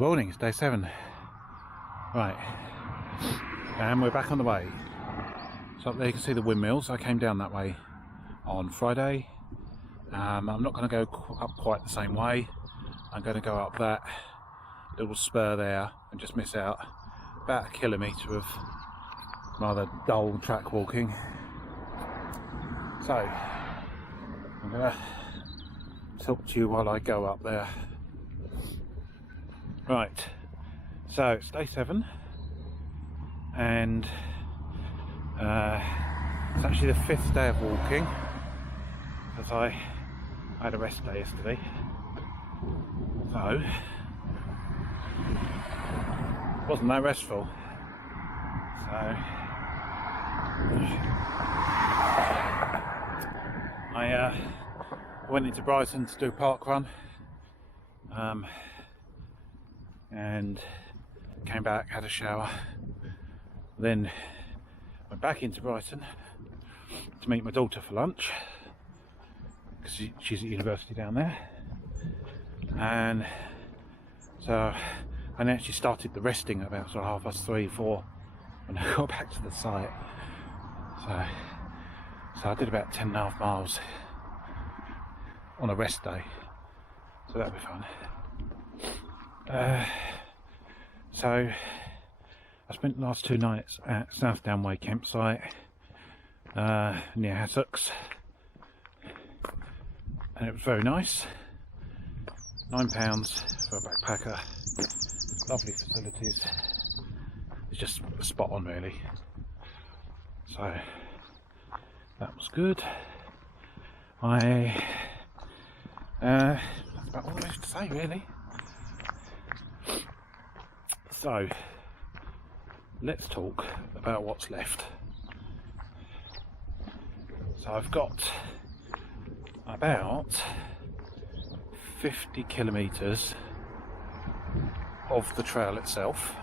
Good morning, it's day 7. Right, and we're back on the way. So up there you can see the windmills. I came down that way on Friday. I'm not going to go up quite the same way. I'm going to go up that little spur there and just miss out about a kilometre of rather dull track walking. So I'm going to talk to you while I go up there. Right, so it's day 7 and it's actually the 5th day of walking because I had a rest day yesterday. So it wasn't that restful. So I went into Brighton to do a park run and came back, had a shower, then went back into Brighton to meet my daughter for lunch because she's at university down there, and so I actually started the resting at about sort of 3:30, 4 when I got back to the site. So I did about 10.5 miles on a rest day, so that'll be fun. So I spent the last 2 nights at South Downway campsite near Hassocks, and it was very nice. £9 for a backpacker, lovely facilities, it's just spot on really, so that was good. That's about all there is to say really. So let's talk about what's left. So I've got about 50 kilometres of the trail itself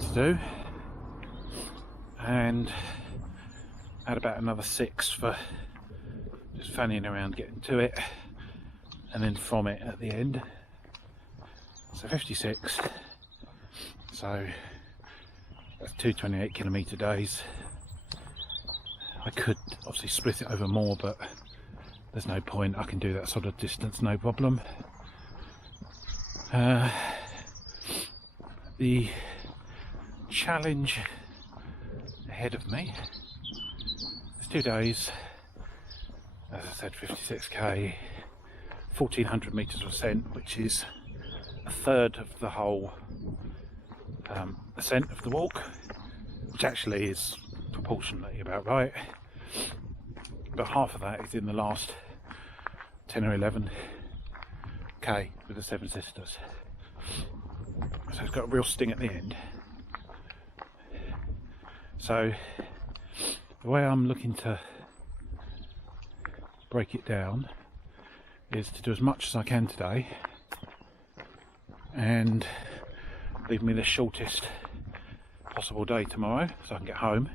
to do, and add about another 6 for just fanning around getting to it, and then from it at the end. So 56, so that's 2 28 kilometre days. I could obviously split it over more, but there's no point. I can do that sort of distance, no problem. The challenge ahead of me is 2 days, as I said, 56k, 1400 metres of ascent, which is a third of the whole ascent of the walk, which actually is proportionately about right, but half of that is in the last 10 or 11k with the 7 Sisters, so it's got a real sting at the end. So the way I'm looking to break it down is to do as much as I can today and leave me the shortest possible day tomorrow so I can get home.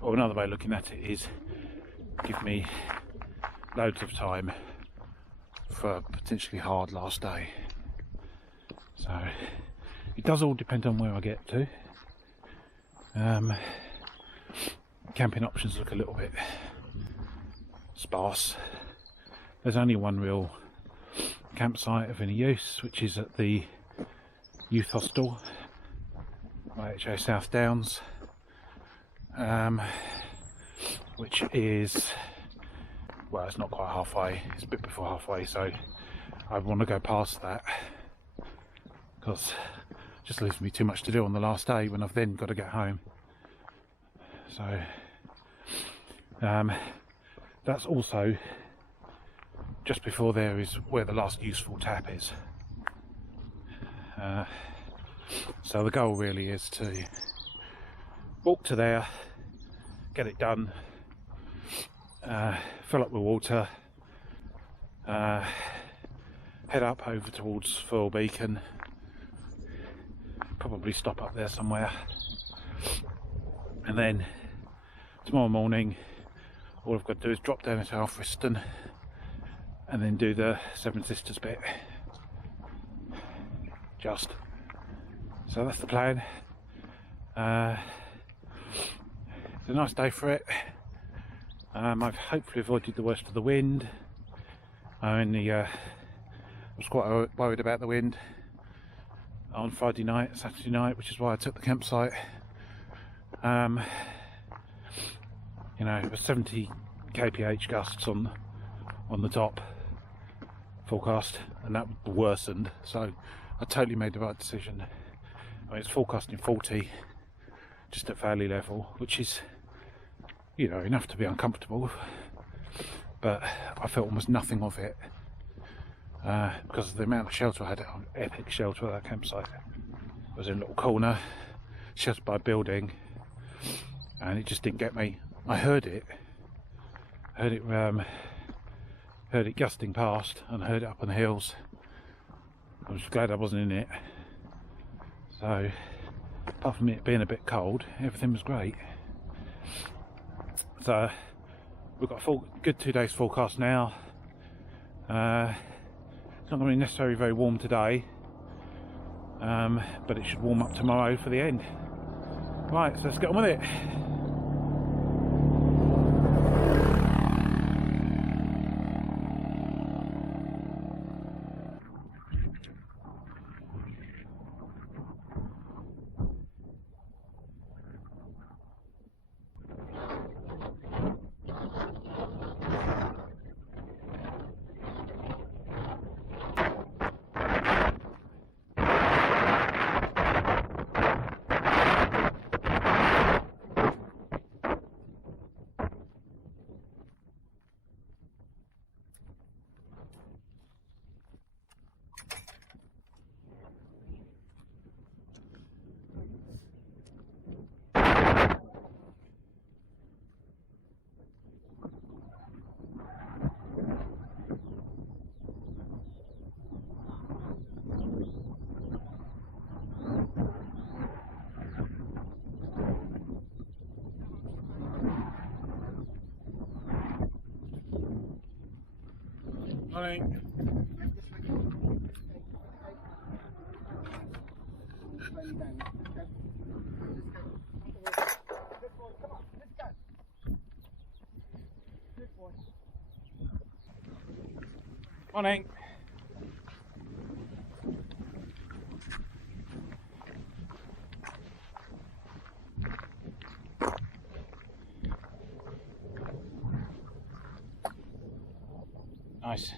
Or another way of looking at it is give me loads of time for a potentially hard last day. So it does all depend on where I get to. Camping options look a little bit sparse. There's only one real campsite of any use, which is at the youth hostel, IHA South Downs, which is, well, it's not quite halfway, it's a bit before halfway, so I want to go past that because it just leaves me too much to do on the last day when I've then got to get home. So that's also just before there is where the last useful tap is. So the goal really is to walk to there, get it done, fill up with water, head up over towards Firle Beacon, probably stop up there somewhere, and then tomorrow morning all I've got to do is drop down at Alfriston, and then do the Seven Sisters bit. So that's the plan. It's a nice day for it. I've hopefully avoided the worst of the wind. I was quite worried about the wind on Friday night, Saturday night, which is why I took the campsite. You know, it was 70 kph gusts on the top forecast, and that worsened, so I totally made the right decision. I mean, it's forecasting 40 just at Firle level, which is, you know, enough to be uncomfortable, but I felt almost nothing of it because of the amount of shelter I had. Epic shelter at that campsite. I was in a little corner sheltered by a building, and it just didn't get me. I heard it gusting past, and I heard it up on the hills. I was glad I wasn't in it. So apart from it being a bit cold, everything was great. So we've got a good 2 days forecast now. It's not going to be necessarily very warm today, but it should warm up tomorrow for the end. Right, so let's get on with it. Morning. Morning. Nice.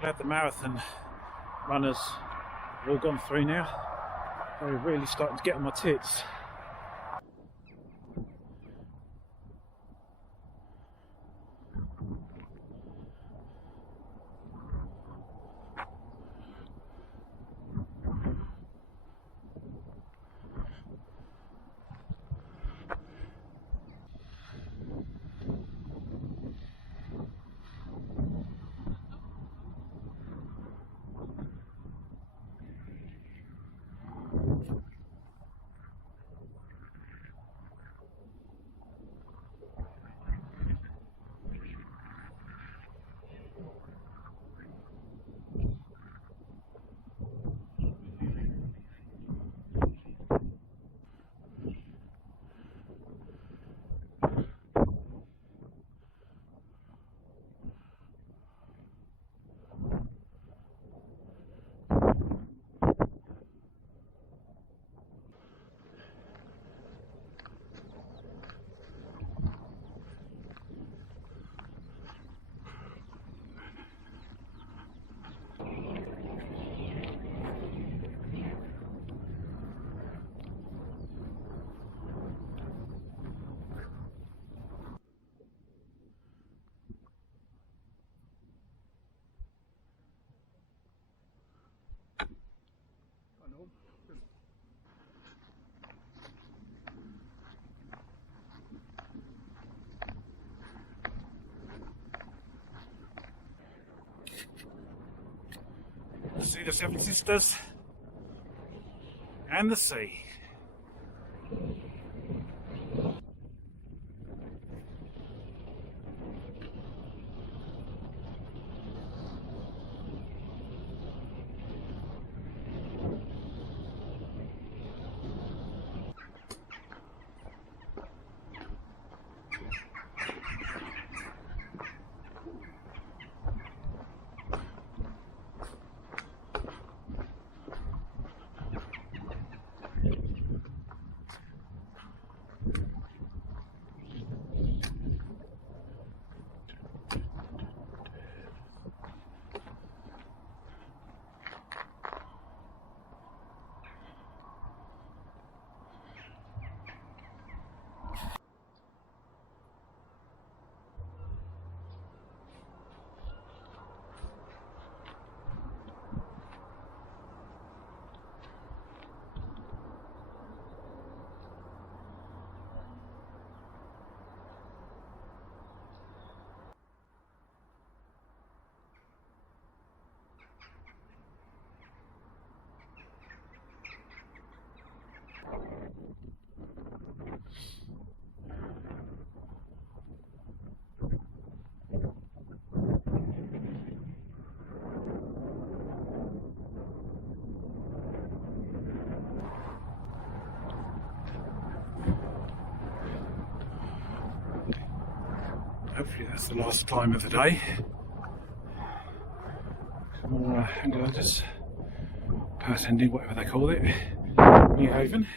Glad the marathon runners have all gone through now. They're really starting to get on my tits. see the Seven Sisters and the sea. Hopefully that's the last climb of the day. Some more hang gliders, pass ending, whatever they call it, New Haven.